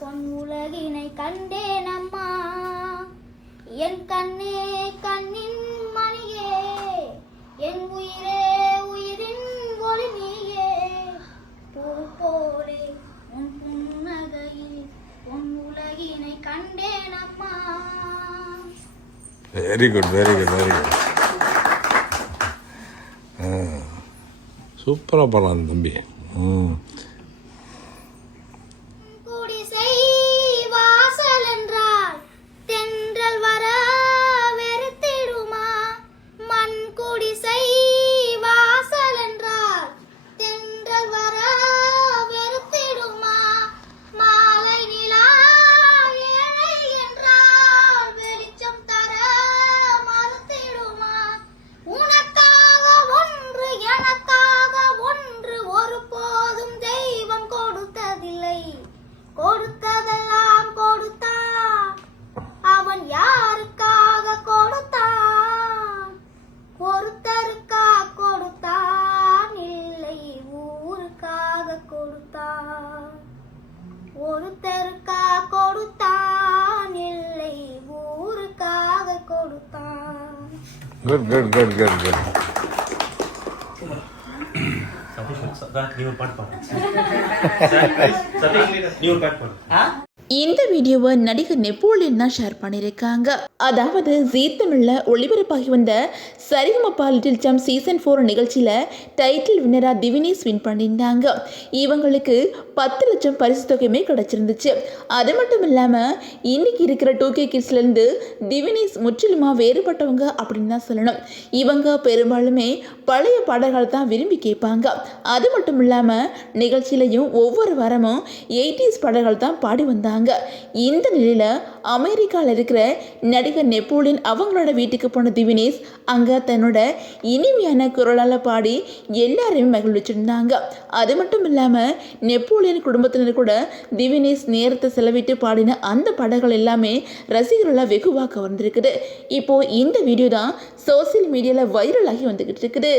பொன் உலகினை கண்டேன் அம்மா என் கண்ணே கண்ணின் மணியே என் உயிரே உயிரின் ஒளி நீயே பூ போலே உன் புன்னகையில் பொன் உலகினை கண்டேன் அம்மா. Very good very good very good. சூப்பராக பாடலாம் தம்பி. கொடுத்ததெல்லாம் கொடுத்தான் அவன் யாருக்காக கொடுத்தான் ஒருத்தருக்கா கொடுத்தான் இல்லை ஊருக்காக கொடுத்தான் ஒருத்தருக்கா கொடுத்தான் இல்லை ஊருக்காக கொடுத்தான். Good good good good good. இந்த வீடியோவை நடிகர் நெப்போலியன் தான் ஷேர் பண்ணியிருக்காங்க. அதாவது ஜீ தமிழ்ல ஒளிபரப்பாகி வந்த சரிகமபா லிட்டில் சாம்ப் சீசன் 4 நிகழ்ச்சியில் டைட்டில் வின்னராக திவினேஷ் வின் பண்ணியிருந்தாங்க. இவங்களுக்கு 10 லட்சம் பரிசு தொகையுமே கிடச்சிருந்துச்சு. அது மட்டும் இல்லாமல் இன்னைக்கு இருக்கிற 2K கிட்ஸ்லேருந்து திவினேஷ் முற்றிலுமாக வேறுபட்டவங்க அப்படின்னு தான் சொல்லணும். இவங்க பெரும்பாலுமே பழைய பாடல்கள் தான் விரும்பி கேட்பாங்க. அது மட்டும் இல்லாமல் நிகழ்ச்சியிலையும் ஒவ்வொரு வாரமும் 80s பாடல்கள் தான் பாடி வந்தாங்க. இந்த நிலையில் அமெரிக்காவில் இருக்கிற நடிகர் நெப்போலியன் அவங்களோட வீட்டுக்கு போன திவினேஷ் அங்கே தன்னோட இனிமையான குரலால் பாடி எல்லாரையும் மகிழ்ச்சிருந்தாங்க. அது மட்டும் இல்லாமல் நெப்போலியன் குடும்பத்தினர் கூட திவினேஷ் நேரத்தை செலவிட்டு பாடின அந்த பாடல்கள் எல்லாமே ரசிகர்களாக வெகுவாக வந்திருக்குது. இப்போ இந்த வீடியோ தான் சோசியல் மீடியாவில் வைரலாகி வந்துகிட்டு இருக்குது.